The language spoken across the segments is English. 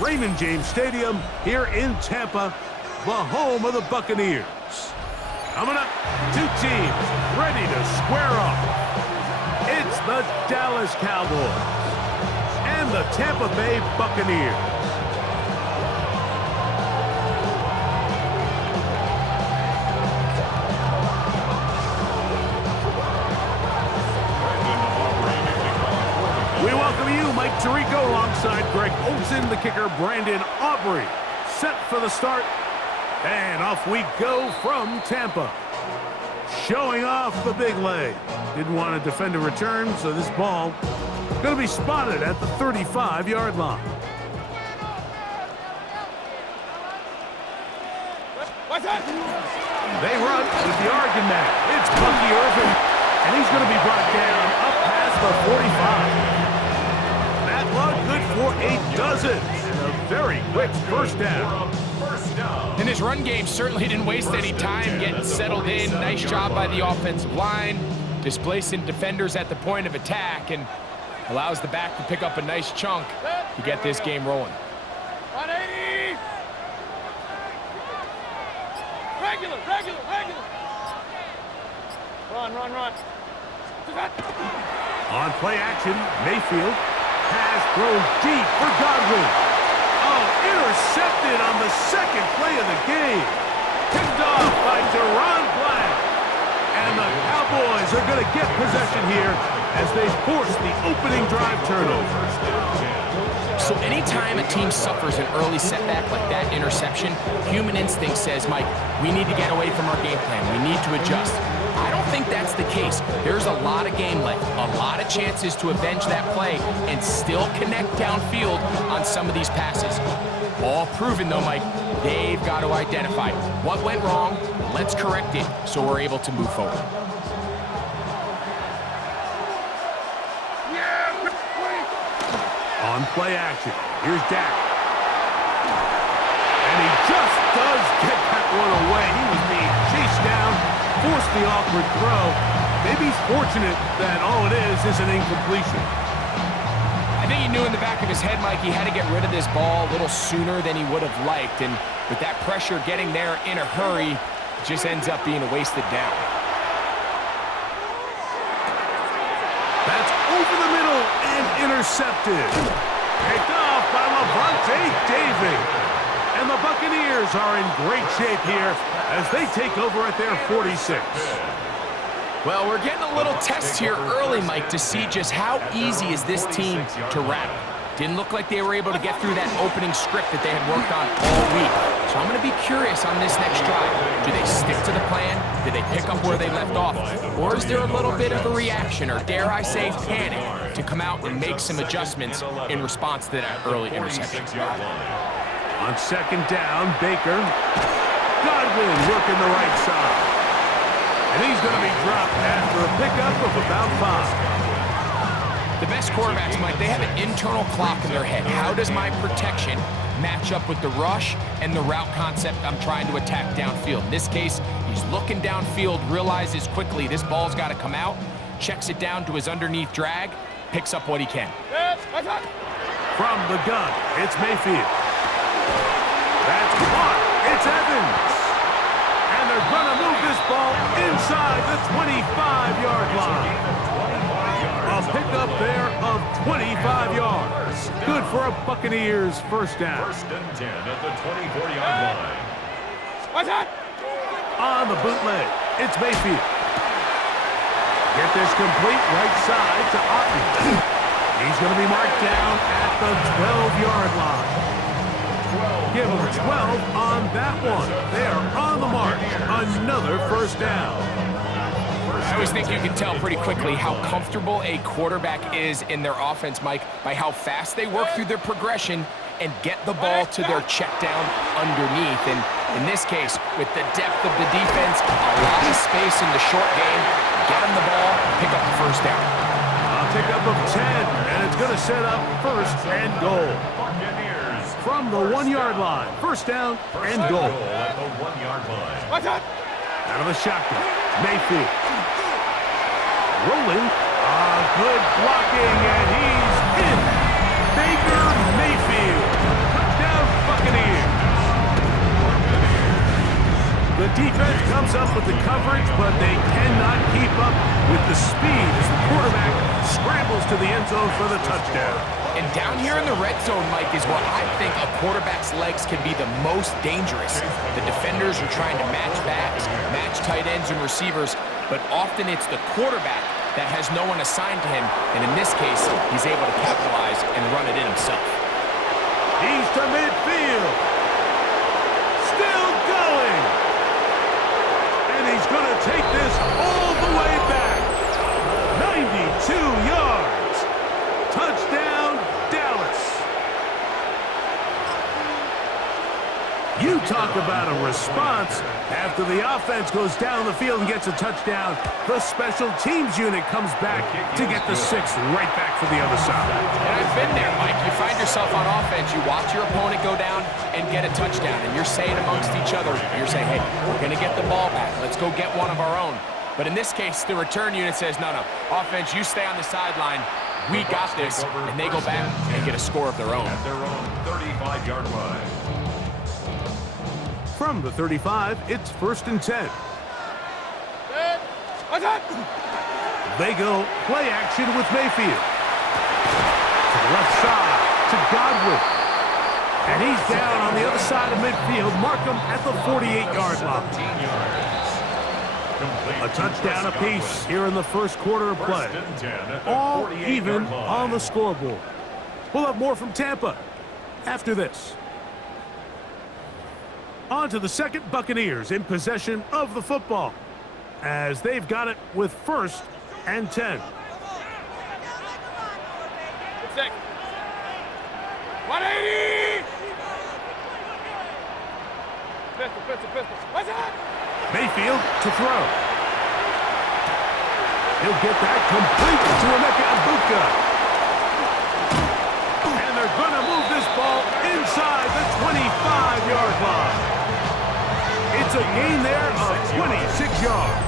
Raymond James Stadium here in Tampa, the home of the Buccaneers. Coming up, two teams ready to square off. It's the Dallas Cowboys and the Tampa Bay Buccaneers. We welcome you, Mike Tirico, alongside Greg Olsen, the kicker, Brandon Aubrey. Set for the start, and off we go from Tampa. Showing off the big leg. Didn't want to defend a return, so this ball going to be spotted at the 35-yard line. They run with the argument. It's Bucky Irving, and he's going to be brought down up past the 45. That log good for a dozen, and a very quick first down. And his run game certainly didn't waste any time getting settled in. Nice job by the offensive line, displacing defenders at the point of attack, and allows the back to pick up a nice chunk to get this game rolling. 180! Regular! Run! On play action, Mayfield has thrown deep for Godwin. Oh, intercepted on the second play of the game. Picked off by Deron Black. And the Cowboys are going to get possession here as they force the opening drive turnover. So anytime a team suffers an early setback like that interception, human instinct says, Mike, we need to get away from our game plan. We need to adjust. I don't think that's the case. There's a lot of game left, a lot of chances to avenge that play and still connect downfield on some of these passes. All proven, though, Mike, they've got to identify what went wrong, let's correct it so we're able to move forward. On play action, here's Dak. And he just does get that one away. He was being chased down, forced the awkward throw. Maybe he's fortunate that all it is an incompletion. I think he knew in the back of his head, Mike, he had to get rid of this ball a little sooner than he would have liked. And with that pressure getting there in a hurry, it just ends up being a wasted down. That's over the middle and intercepted. Picked off by Lavonte David. And the Buccaneers are in great shape here as they take over at their 46. Well, we're getting a little test here early, Mike, to see just how easy is this team to rattle. Didn't look like they were able to get through that opening script that they had worked on all week. So I'm going to be curious on this next drive. Do they stick to the plan? Do they pick up where they left off? Or is there a little bit of a reaction, or dare I say panic, to come out and make some adjustments in response to that early interception? On second down, Baker. Godwin working the right side. And he's going to be dropped after a pickup of about 5. The best quarterbacks, Mike, they have an internal clock in their head. How does my protection match up with the rush and the route concept I'm trying to attack downfield? In this case, he's looking downfield, realizes quickly this ball's got to come out, checks it down to his underneath drag, picks up what he can. From the gun, it's Mayfield. That's caught. It's Evans. And they're going to move this ball inside the 25-yard line. A pickup there of 25 yards. Good for a Buccaneers first down. First and 10 at the 24-yard line. On the bootleg, it's Mayfield. Get this complete right side to Otten. He's going to be marked down at the 12-yard line. Give him 12 on that one. They are on the mark. Another first down. I always think you can tell pretty quickly how comfortable a quarterback is in their offense, Mike, by how fast they work through their progression and get the ball to their check down underneath. And in this case, with the depth of the defense, a lot of space in the short game, get them the ball, pick up the first down. A pickup of 10, and it's going to set up first and goal. From the 1-yard line, first down and goal. At the 1-yard line. Out of the shotgun, Mayfield. Rolling. Good blocking, and he's in. Baker Mayfield. comes up with the coverage, but they cannot keep up with the speed as the quarterback scrambles to the end zone for the touchdown. And down here in the red zone, Mike, is where I think a quarterback's legs can be the most dangerous. The defenders are trying to match backs, match tight ends and receivers, but often it's the quarterback that has no one assigned to him, and in this case, he's able to capitalize and run it in himself. He's to midfield. Still going. And he's going to take this all the way back. 92 yards. Touchdown, Dallas. You talk about a response. After the offense goes down the field and gets a touchdown, the special teams unit comes back to get the sixth right back for the other side. And I've been there, Mike. You find yourself on offense, you watch your opponent go down and get a touchdown, and you're saying amongst each other, you're saying, hey, we're going to get the ball back. Let's go get one of our own. But in this case, the return unit says, no, offense, you stay on the sideline. We got this, and they go back and get a score of their own. At their own 35-yard line. From the 35, it's 1st and 10. They go play action with Mayfield. To the left side, to Godwin. And he's down on the other side of midfield. Markham at the 48-yard line. A touchdown apiece here in the first quarter of play. All even on the scoreboard. We'll have more from Tampa after this. On to the second, Buccaneers in possession of the football as they've got it with 1st and 10. 180! Pistol. What's that? Mayfield to throw. He'll get that complete to Emeka Egbuka. And they're going to move this ball inside the 25-yard line. It's a gain there of 26 yards.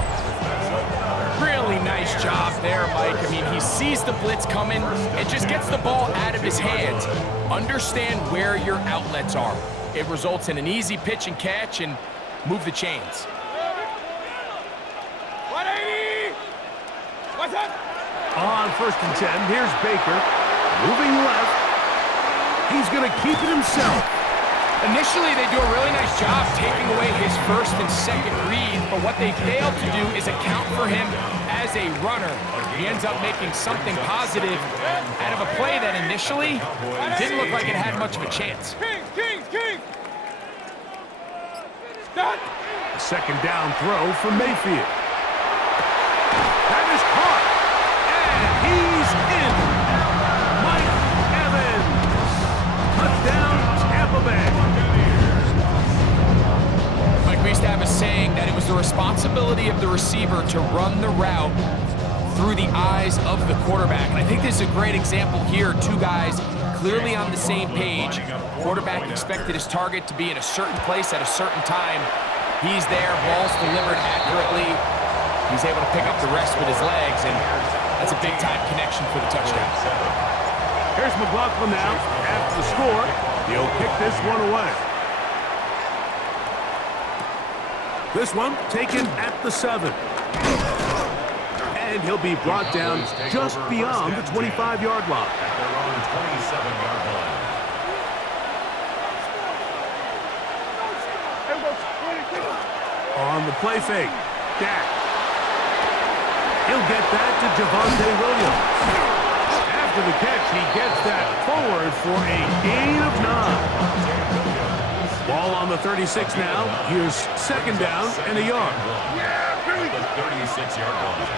Really nice job there, Mike. I mean, he sees the blitz coming and just gets the ball out of his hands. Understand where your outlets are. It results in an easy pitch and catch and move the chains. 180! What's up? On 1st and 10, here's Baker. Moving left. He's going to keep it himself. Initially, they do a really nice job taking away his first and second read, but what they failed to do is account for him as a runner. He ends up making something positive out of a play that initially didn't look like it had much of a chance. Kings! Done! A second down throw from Mayfield. That is caught. And he's in. Mike Evans. Touchdown, Tampa Bay. Mike, we used to have a saying that it was the responsibility of the receiver to run the route through the eyes of the quarterback. And I think this is a great example here. Two guys clearly on the same page. Quarterback expected his target to be in a certain place at a certain time. He's there, ball's delivered accurately. He's able to pick up the rest with his legs, and that's a big-time connection for the touchdown. Here's McLaughlin now. After the score, he'll kick this one away. This one taken at the 7. And he'll be brought down just beyond the 25-yard line. At their own 27-yard line. On the play fake, Dak. He'll get that to Javonte Williams. After the catch, he gets that forward for a gain of 9. Ball on the 36 now. Here's second down and a yard. The 36-yard line.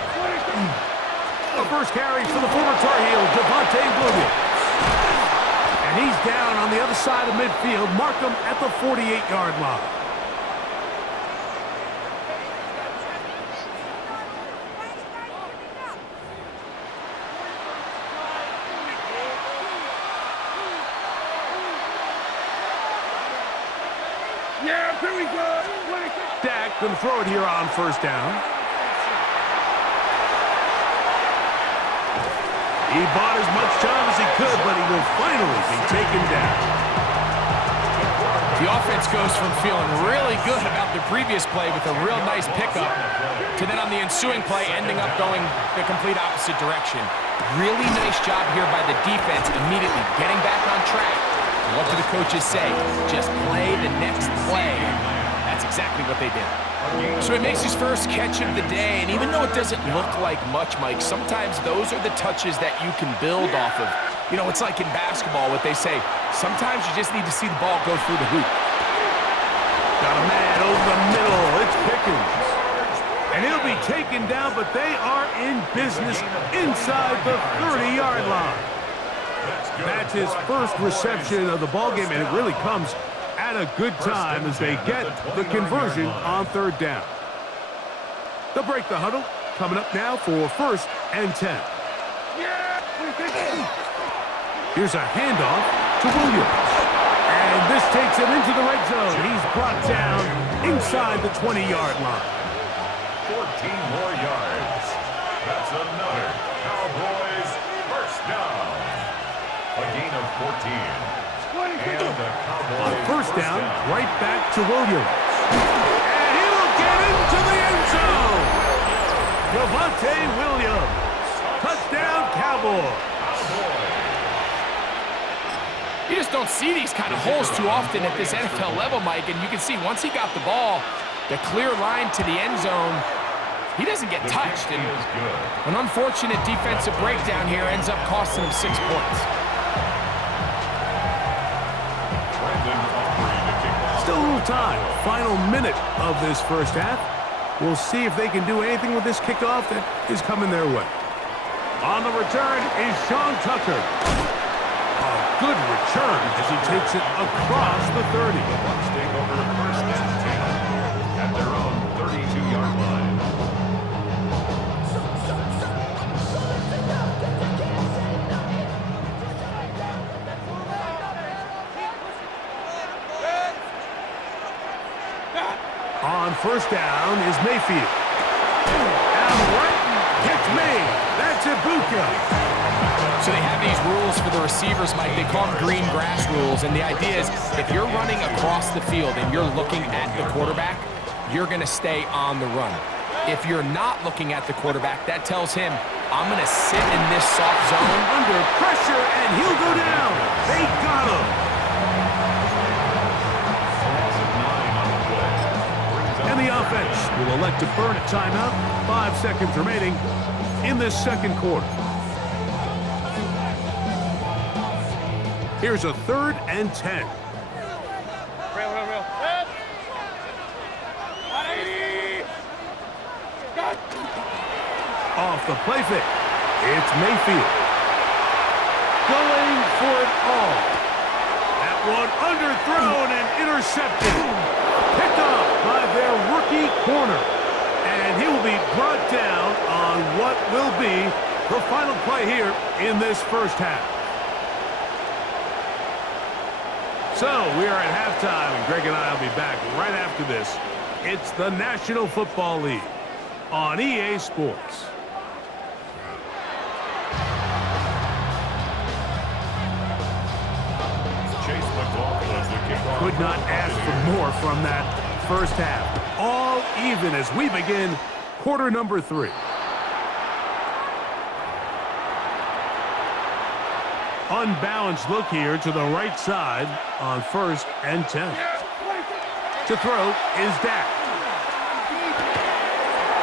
The first carry for the former Tar Heel, Javonte Williams. And he's down on the other side of midfield. Markham at the 48-yard line. Yeah, here we go. Dak gonna throw it here on first down. He bought as much time as he could, but he will finally be taken down. The offense goes from feeling really good about the previous play with a real nice pickup to then on the ensuing play ending up going the complete opposite direction. Really nice job here by the defense immediately getting back on track. And what do the coaches say? Just play the next play. That's exactly what they did. So he makes his first catch of the day, and even though it doesn't look like much, Mike, sometimes those are the touches that you can build off of. You know, it's like in basketball, what they say, sometimes you just need to see the ball go through the hoop. Got a man over the middle. It's Pickens. And he'll be taken down, but they are in business inside the 30-yard line. That's his first reception of the ballgame, and it really comes at a good time as they get the conversion on third down. They'll break the huddle. Coming up now for 1st and 10. Here's a handoff to Williams. And this takes him into the red zone. He's brought down inside the 20-yard line. 14 more yards. That's another Cowboys first down. A gain of 14. And the Cowboys on first down, right back to Williams. And he will get into the end zone. Javonte Williams. Touchdown, Cowboys. You just don't see these kind of holes too often at this NFL level, Mike, and you can see once he got the ball, the clear line to the end zone, he doesn't get touched. And an unfortunate defensive breakdown here ends up costing him 6 points. Still a little time. Final minute of this first half. We'll see if they can do anything with this kickoff that is coming their way. On the return is Sean Tucker. A good return as he takes it across the 30. The Bucs take over 1st and 10 at their own 32-yard line. On first down is Mayfield. And right gets made. That's Ibuka. So they have these rules for the receivers, Mike. They call them green grass rules. And the idea is if you're running across the field and you're looking at the quarterback, you're going to stay on the run. If you're not looking at the quarterback, that tells him, I'm going to sit in this soft zone. Under pressure, and he'll go down. They got him. And the offense will elect to burn a timeout. 5 seconds remaining in this second quarter. Here's a 3rd and 10. Real. 180. Got. Off the play fake. It's Mayfield. Going for it all. That one underthrown and intercepted. Picked up by their rookie corner. And he will be brought down on what will be the final play here in this first half. So we are at halftime, and Greg and I will be back right after this. It's the National Football League on EA Sports. Could not ask for more from that first half. All even as we begin quarter number 3. Unbalanced look here to the right side on 1st and 10. To throw is Dak.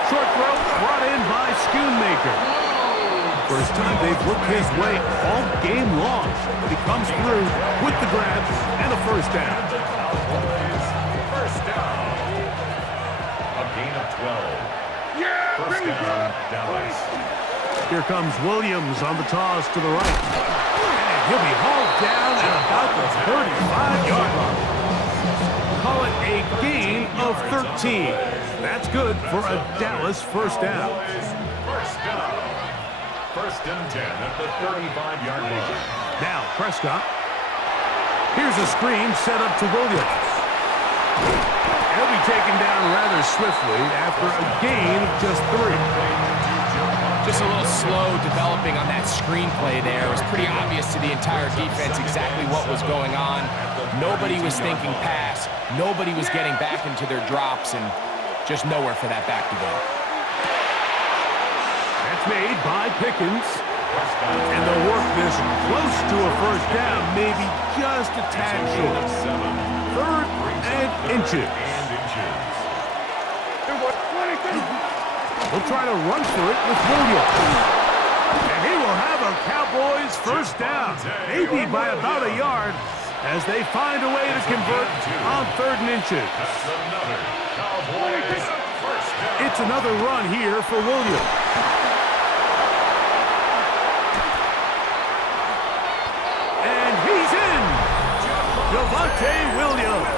Short throw brought in by Schoonmaker. First time they've looked his way all game long, but he comes through with the grab and a first down. First down. A gain of 12. First down, Dallas. Here comes Williams on the toss to the right. And he'll be hauled down at about the 35-yard line. Call it a gain of 13. That's good for a Dallas first down. First down. 1st and 10 at the 35-yard line. Now Prescott. Here's a screen set up to Williams. He'll be taken down rather swiftly after a gain of just 3. Just a little slow developing on that screenplay there. It was pretty obvious to the entire defense exactly what was going on. Nobody was thinking pass. Nobody was getting back into their drops, and just nowhere for that back to go. That's made by Pickens. And they'll work this close to a first down, maybe just a tad short. 3rd and inches. He'll try to run for it with Williams. And he will have a Cowboys first down, maybe by about a yard, as they find a way to convert on 3rd and inches. It's another run here for Williams. And he's in! Javonte Williams.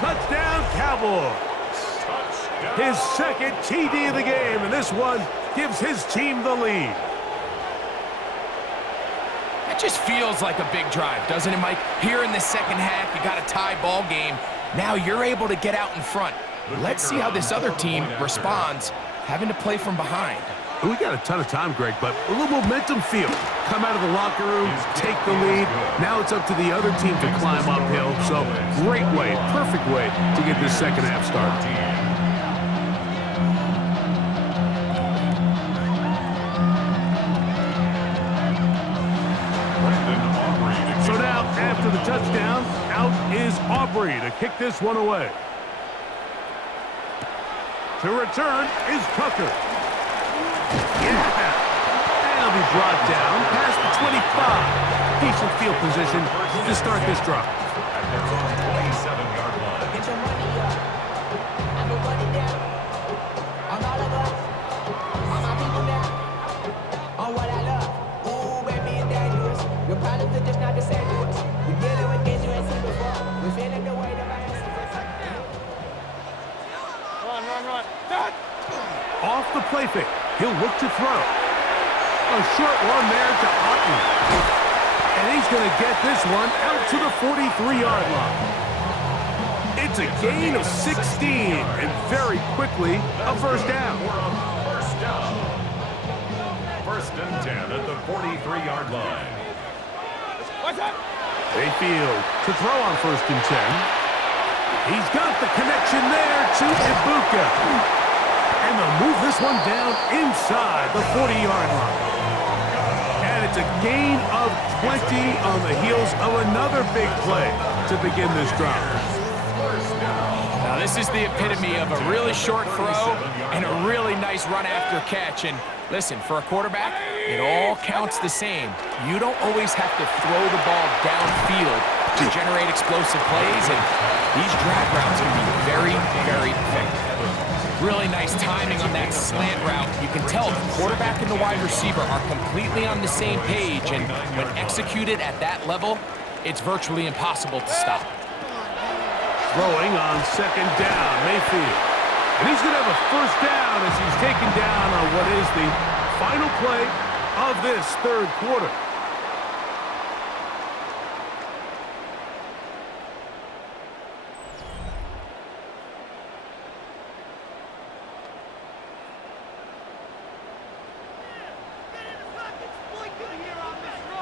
Touchdown, Cowboys. His 2nd TD of the game, and this one gives his team the lead. That just feels like a big drive, doesn't it, Mike? Here in the second half, you got a tie ball game. Now you're able to get out in front. Let's see how this other team responds, having to play from behind. We got a ton of time, Greg, but a little momentum feel. Come out of the locker room, take the lead. Now it's up to the other team to climb uphill. So great way, perfect way to get this second half started. So now, after the touchdown, out is Aubrey to kick this one away. To return is Tucker. Yeah! And he'll be brought down past the 25. Decent field position to start this drive. At their own 27-yard line. Get your money up. I'm gonna run it down. On all of us. On my people now. On what I love. Ooh, baby, it's dangerous. Your problems are just not the same to us. We're dealing with things you ain't seen before. We're feeling the weight of our hands. Run. Dot. Off the play fake, he'll look to throw. A short one there to Otten. And he's going to get this one out to the 43-yard line. It's a gain of 16, and very quickly, a first down. First down. 1st and 10 at the 43-yard line. What's up? Mayfield to throw on 1st and 10. He's got the connection there to Ibuka. And they'll move this one down inside the 40-yard line. And it's a gain of 20 on the heels of another big play to begin this drive. Now this is the epitome of a really short throw and a really nice run after catch. And listen, for a quarterback, it all counts the same. You don't always have to throw the ball downfield to generate explosive plays, and these drag routes can be very, very effective. Really nice timing on that slant route. You can tell the quarterback and the wide receiver are completely on the same page, and when executed at that level, it's virtually impossible to stop. Throwing on 2nd down, Mayfield. And he's going to have a first down as he's taken down on what is the final play of this 3rd quarter.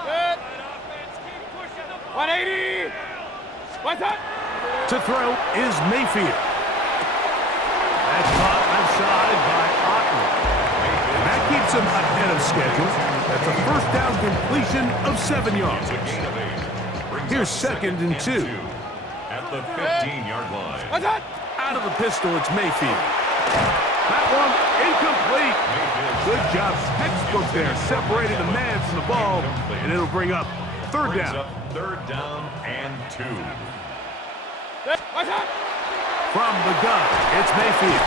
Good. 180. What's up? To throw is Mayfield. That's caught left side by Otten. And that keeps him ahead of schedule. That's a first down completion of 7 yards. Here's 2nd and 2. At the 15-yard line. What's up? Out of the pistol, it's Mayfield. That one incomplete. Good job, textbook there, separating the man from the ball, and it'll bring up 3rd down. 3rd down and 2. What's up? From the gun, it's Mayfield.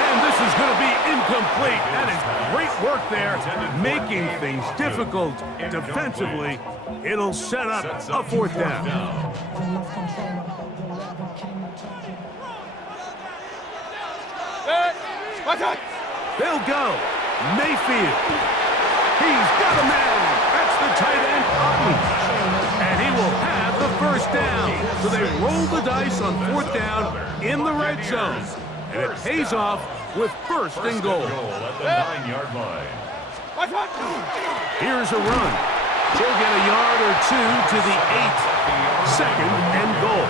And this is going to be incomplete. That is great work there, making things difficult defensively. It'll set up a 4th down. What's up? They'll go. Mayfield. He's got a man. That's the tight end, Otten. And he will have the first down. So they roll the dice on 4th down in the red zone. And it pays off with 1st and goal. At the 9-yard line. Here's a run. He'll get a yard or two to the 8. Second and goal.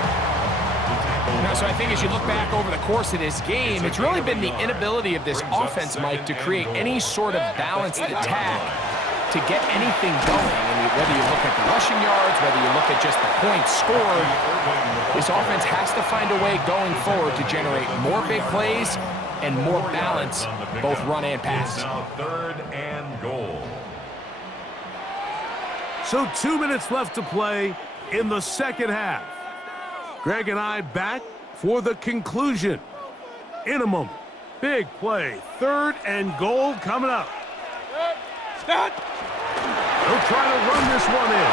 So I think as you look back over the course of this game, it's really been the inability of this offense, Mike, to create any sort of balanced attack to get anything going. I mean, whether you look at the rushing yards, whether you look at just the points scored, this offense has to find a way going forward to generate more big plays and more balance, both run and pass. Now third and goal. So 2 minutes left to play in the second half. Greg and I back for the conclusion in a moment. Big play, third and goal coming up. He'll try to run this one in.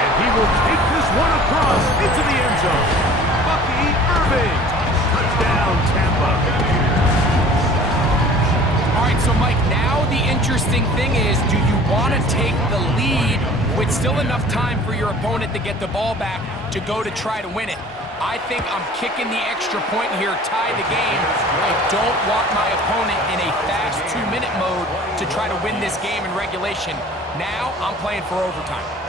And he will take this one across into the end zone. Bucky Irving. Touchdown, Tampa. All right, so Mike, now the interesting thing is, do you want to take the lead with still enough time for your opponent to get the ball back to go to try to win it? I think I'm kicking the extra point here, tie the game. I don't want my opponent in a fast 2-minute mode to try to win this game in regulation. Now I'm playing for overtime.